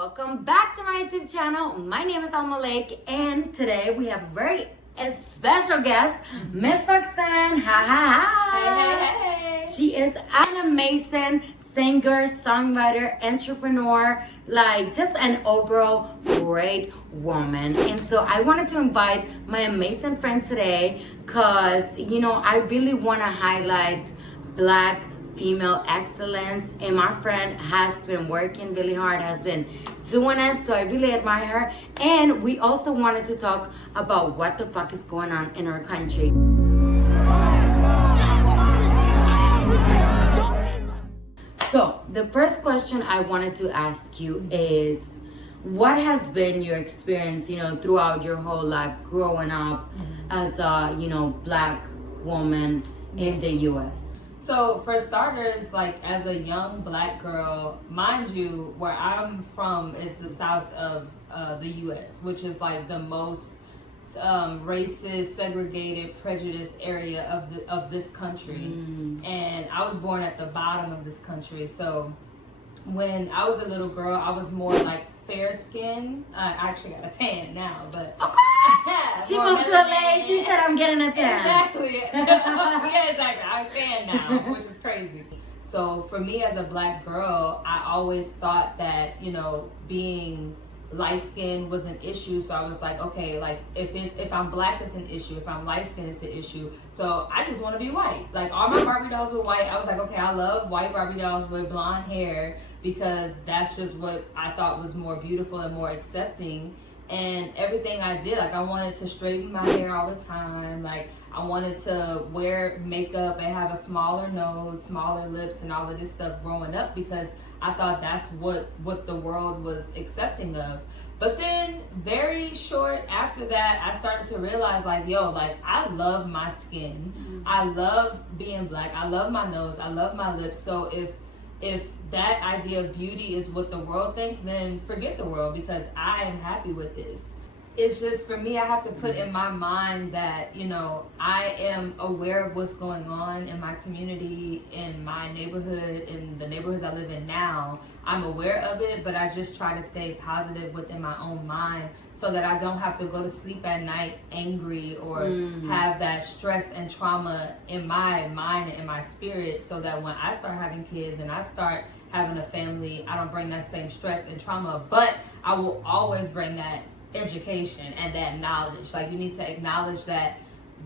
welcome back to my YouTube channel. My name is Alma and today we have a very special guest, Miss Foxxanne. Hi. She is an amazing singer, songwriter, entrepreneur, like just an overall great woman. And so I wanted to invite my amazing friend today because, I really want to highlight Black female excellence, and my friend has been working really hard, has been doing it, so I really admire her. And we also wanted to talk about what the fuck is going on in our country. So the first question I wanted to ask you is, what has been your experience, throughout your whole life growing up as a, Black woman in the U.S.? So for starters, like as a young Black girl, mind you, where I'm from is the south of the U.S., which is like the most racist, segregated, prejudiced area of this country. And I was born at the bottom of this country. So when I was a little girl, I was more like fair skin. I actually got a tan now, but she moved to LA. She said, "I'm getting a tan." Exactly. Yeah, exactly. I'm tan now, which is crazy. So for me as a Black girl, I always thought that being light skinned was an issue. So I was like, okay, like if I'm Black, it's an issue. If I'm light skinned, it's an issue. So I just want to be white. Like all my Barbie dolls were white. I was like, okay, I love white Barbie dolls with blonde hair because that's just what I thought was more beautiful and more accepting. And everything I did, like I wanted to straighten my hair all the time. Like I wanted to wear makeup and have a smaller nose, smaller lips, and all of this stuff growing up because I thought that's what the world was accepting of. But then very short after that, I started to realize like, I love my skin. I love being Black. I love my nose. I love my lips. So if that idea of beauty is what the world thinks, then forget the world because I am happy with this. It's just for me, I have to put in my mind that, I am aware of what's going on in my community, in my neighborhood, in the neighborhoods I live in now. I'm aware of it, but I just try to stay positive within my own mind so that I don't have to go to sleep at night angry or have that stress and trauma in my mind and in my spirit, so that when I start having kids and I start having a family, I don't bring that same stress and trauma, but I will always bring that education and that knowledge. Like you need to acknowledge that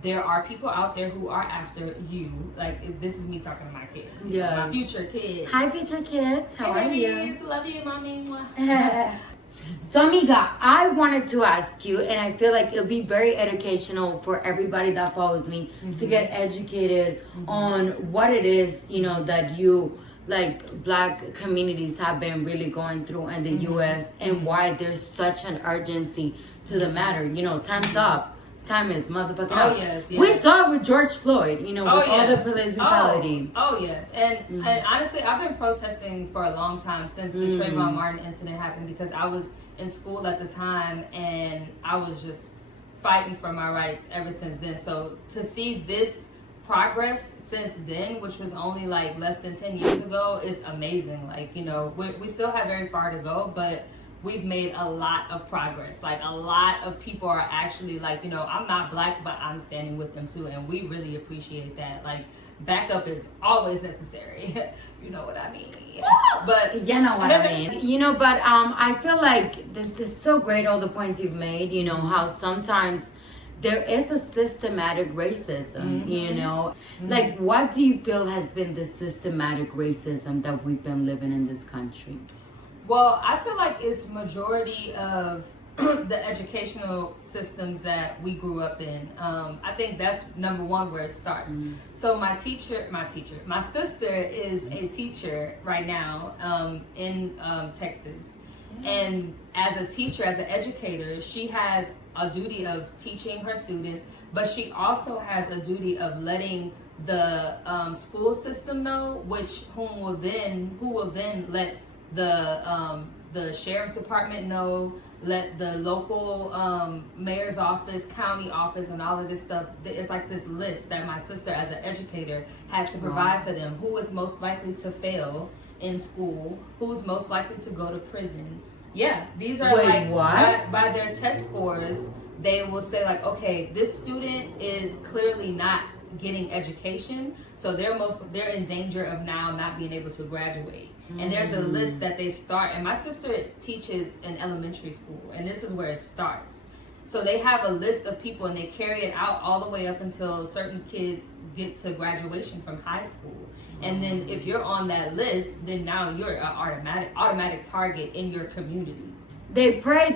there are people out there who are after you. Like this is me talking to my kids, my future kids. Hi, future kids. How are you? Love you, mommy. So, amiga, I wanted to ask you, and I feel like it'll be very educational for everybody that follows me to get educated on what it is, that you, like Black communities have been really going through in the U.S. and why there's such an urgency to the matter. Time's up. Time is motherfucking up. Oh, yes. We saw it with George Floyd, with all the police brutality. Oh, yes. And honestly, I've been protesting for a long time since the Trayvon Martin incident happened because I was in school at the time and I was just fighting for my rights ever since then. So to see this progress since then, which was only like less than 10 years ago, is amazing. Like, we still have very far to go, but we've made a lot of progress. Like a lot of people are actually like, I'm not Black, but I'm standing with them too. And we really appreciate that. Like backup is always necessary. You know what I mean? But you know what I mean. But I feel like this is so great, all the points you've made, how sometimes there is a systematic racism, Like, what do you feel has been the systematic racism that we've been living in this country? Well, I feel like it's majority of the educational systems that we grew up in. I think that's number one where it starts. So my sister is a teacher right now in Texas. And as a teacher, as an educator, she has a duty of teaching her students, but she also has a duty of letting the school system know, who will then let the sheriff's department know, let the local mayor's office, county office, and all of this stuff. It's like this list that my sister, as an educator, has to provide for them. Who is most likely to fail in school? Who's most likely to go to prison? Yeah, these are Wait, like what? By their test scores, they will say like, okay, this student is clearly not getting education, so they're in danger of now not being able to graduate. And there's a list that they start. And my sister teaches in elementary school, and this is where it starts. So they have a list of people, and they carry it out all the way up until certain kids get to graduation from high school. And then if you're on that list, then now you're an automatic target in your community. They pray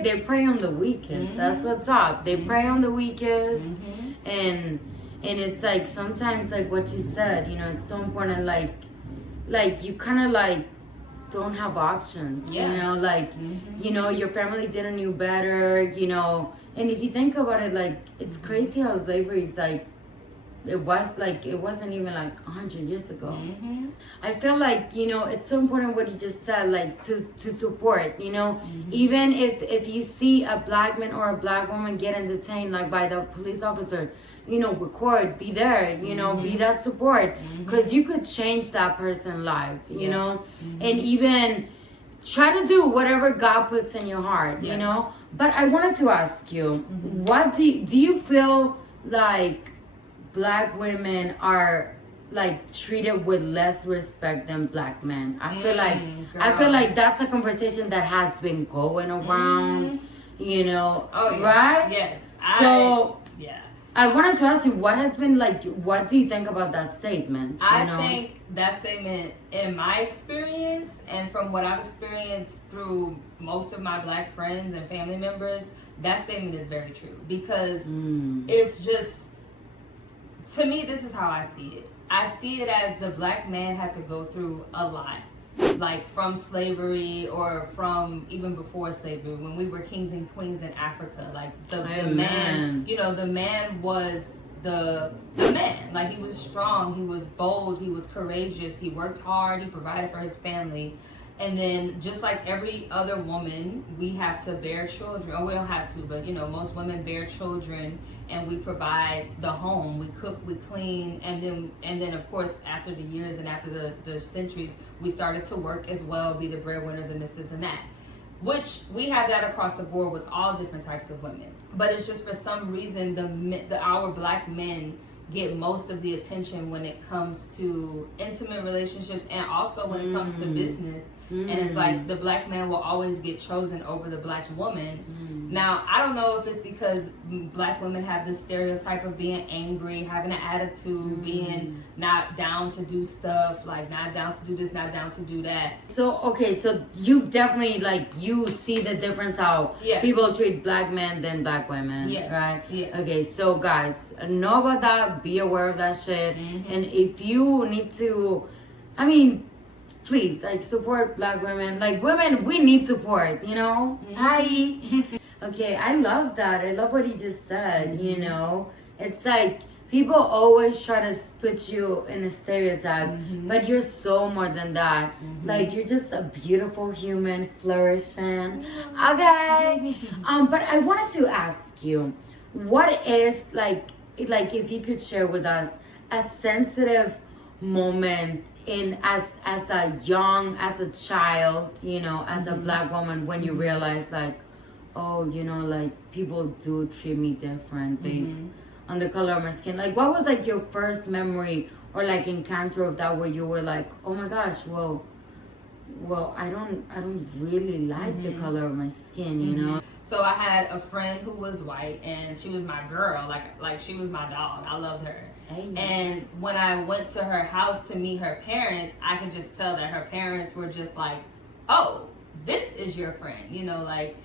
on the weekends. That's what's up. They pray on the weekends, and it's like sometimes like what you said, you know, it's so important. Like you kind of like don't have options. You know, like you know your family didn't know better. You know, and if you think about it, like it's crazy how slavery is like. It wasn't even like 100 years ago. I feel like, you know, it's so important what you just said, like to support, you know, even if you see a black man or a black woman getting detained like by the police officer, you know, record, be there, you know, be that support, because you could change that person's life, you know, and even try to do whatever God puts in your heart, you know. But I wanted to ask you, what do you feel like black women are like treated with less respect than black men? I feel like that's a conversation that has been going around, you know. Right? Yes. I wanted to ask you, what has been like, what do you think about that statement? I think that statement, in my experience and from what I've experienced through most of my black friends and family members, that statement is very true, because it's just, to me, this is how I see it. I see it as the black man had to go through a lot, like from slavery or from even before slavery, when we were kings and queens in Africa. Like the man, you know, the man was the man. Like he was strong, he was bold, he was courageous, he worked hard, he provided for his family. And then just like every other woman, we have to bear children. Or we don't have to, but you know, most women bear children, and we provide the home. We cook, we clean, and then of course after the years and after the centuries, we started to work as well, be the breadwinners and this and that. Which we have that across the board with all different types of women. But it's just for some reason our black men get most of the attention when it comes to intimate relationships, and also when it comes to business. And it's like the black man will always get chosen over the black woman. Now, I don't know if it's because black women have this stereotype of being angry, having an attitude, being not down to do stuff, like not down to do this, not down to do that. So, okay, so you've definitely, like, you see the difference how people treat black men than black women, right? Okay, so guys, know about that, be aware of that shit. And if you need to, I mean, please, like, support black women. Like, women, we need support, you know? Hi. Okay, I love that. I love what he just said, you know? It's like, people always try to put you in a stereotype, but you're so more than that. Like, you're just a beautiful human, flourishing. Okay. But I wanted to ask you, what is, like if you could share with us a sensitive moment as a child, you know, as a black woman, when you realize, like, oh, you know, like, people do treat me different based on the color of my skin. Like, what was, like, your first memory or, like, encounter of that, where you were like, oh my gosh, well, I don't really like the color of my skin, you know? So I had a friend who was white, and she was my girl, like she was my dog. I loved her. And when I went to her house to meet her parents, I could just tell that her parents were just like, oh, this is your friend, you know, like,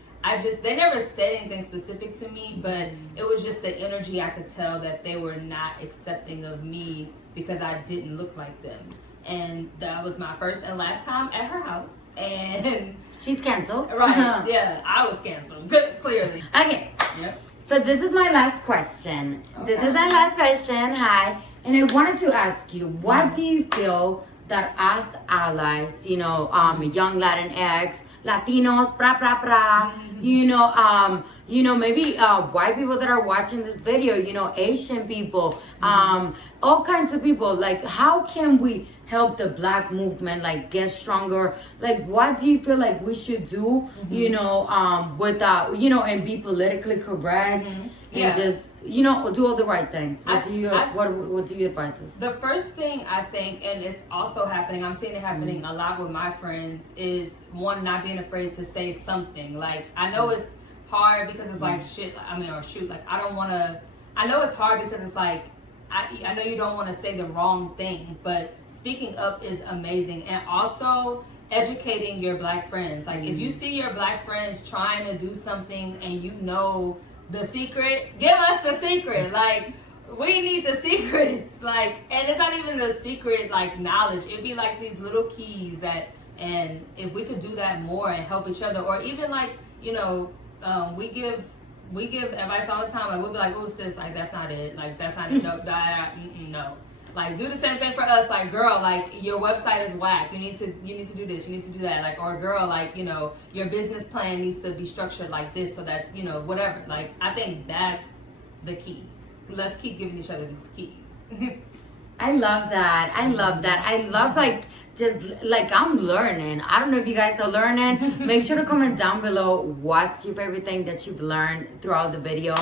they never said anything specific to me, but it was just the energy. I could tell that they were not accepting of me because I didn't look like them. And that was my first and last time at her house. And she's canceled. Right. Yeah, I was canceled. Good, clearly. Okay. Yep. So this is my last question. Okay. This is my last question. Hi. And I wanted to ask you, what do you feel that as allies, you know, young Latinx, Latinos, maybe white people that are watching this video, Asian people, all kinds of people. Like, how can we help the Black movement like get stronger? Like, what do you feel like we should do, without, and be politically correct and just, do all the right things? What do you advise us? The first thing I think, and it's also happening, I'm seeing it happening a lot with my friends, is one, not being afraid to say something. Like, I know it's hard because it's like I know it's hard because it's like, I know you don't want to say the wrong thing, but speaking up is amazing. And also educating your Black friends. Like, if you see your Black friends trying to do something and you know the secret, give us the secret. Like, we need the secrets. Like, and it's not even the secret, like, knowledge. It'd be like these little keys and if we could do that more and help each other, or even like, we give advice all the time. Like, we'll be like, oh sis, like, that's not it. Like, that's not it. No, no. Like, do the same thing for us. Like, girl, like, your website is whack. You need to do this. You need to do that. Like, or girl, like, your business plan needs to be structured like this so that, whatever. Like, I think that's the key. Let's keep giving each other these keys. I love that. I love, like, just like, I'm learning. I don't know if you guys are learning. Make sure to comment down below what's your favorite thing that you've learned throughout the video.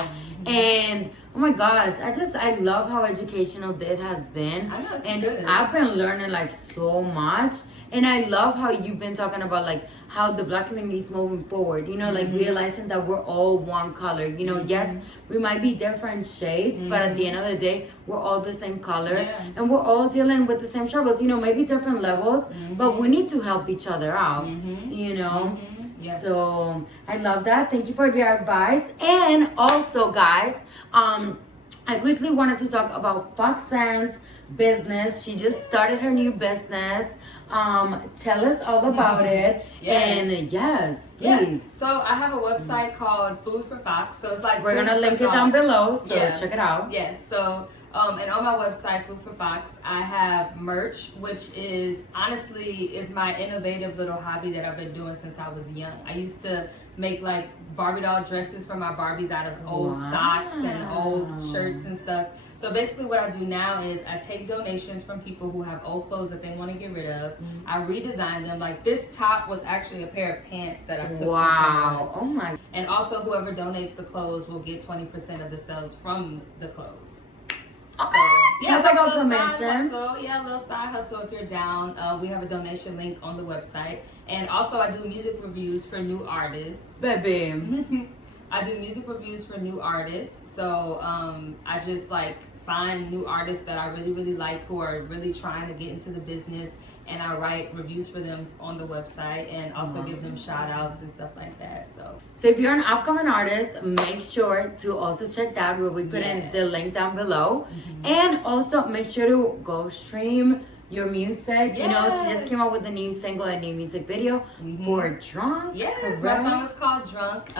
And oh my gosh, I love how educational it has been. I know, it's and good. I've been learning like so much. And I love how you've been talking about like how the Black community is moving forward, like realizing that we're all one color. Yes, we might be different shades, but at the end of the day, we're all the same color, and we're all dealing with the same struggles, maybe different levels, but we need to help each other out, Yeah. So I love that. Thank you for your advice. And also, guys, I quickly wanted to talk about Foxxanne's business. She just started her new business. Tell us all about it. And yes, please. So I have a website called Food for Fox. So it's like, we're gonna link it down below, so check it out. Yes. So and on my website, Food for Fox, I have merch, which is honestly is my innovative little hobby that I've been doing since I was young. I used to make like Barbie doll dresses for my Barbies out of old socks and old shirts and stuff. So basically what I do now is I take donations from people who have old clothes that they want to get rid of. I redesign them. Like, this top was actually a pair of pants that I took from someone. Oh my. And also whoever donates the clothes will get 20% of the sales from the clothes. Okay. So, Talk like about a little side commission. hustle. Yeah, a little side hustle if you're down. We have a donation link on the website. And also I do music reviews for new artists. Baby. I do music reviews for new artists. So I just like find new artists that I really, really like who are really trying to get into the business, and I write reviews for them on the website and also give them shout outs and stuff like that. So if you're an upcoming artist, make sure to also check that where we put in the link down below. And also make sure to go stream your music. She just came out with a new single and new music video for Drunk. Yes, my song is called Drunk.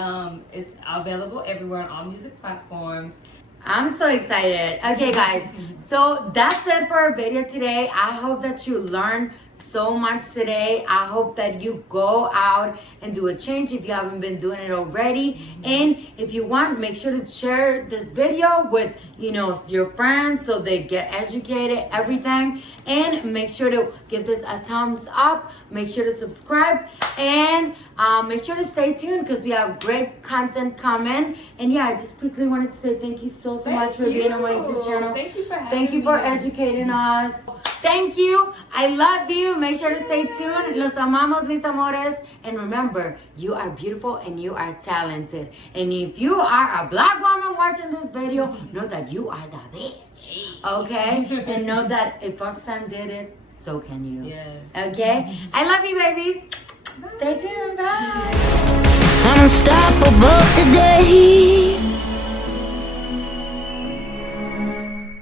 It's available everywhere on all music platforms. I'm so excited. Okay, guys, so that's it for our video today. I hope that you learned so much today. I hope that you go out and do a change if you haven't been doing it already. And if you want, make sure to share this video with your friends so they get educated, everything. And make sure to give this a thumbs up. Make sure to subscribe, and make sure to stay tuned because we have great content coming. And yeah, I just quickly wanted to say thank you so much for being on my YouTube channel. Thank you for having me. Thank you for educating us. Thank you. I love you. Make sure to stay tuned. Los amamos, mis amores. And remember, you are beautiful and you are talented. And if you are a Black woman watching this video, know that you are the bitch. Okay? And know that if Foxxanne did it, so can you. Yes. Okay? I love you, babies. Stay tuned. Bye. I'm unstoppable today.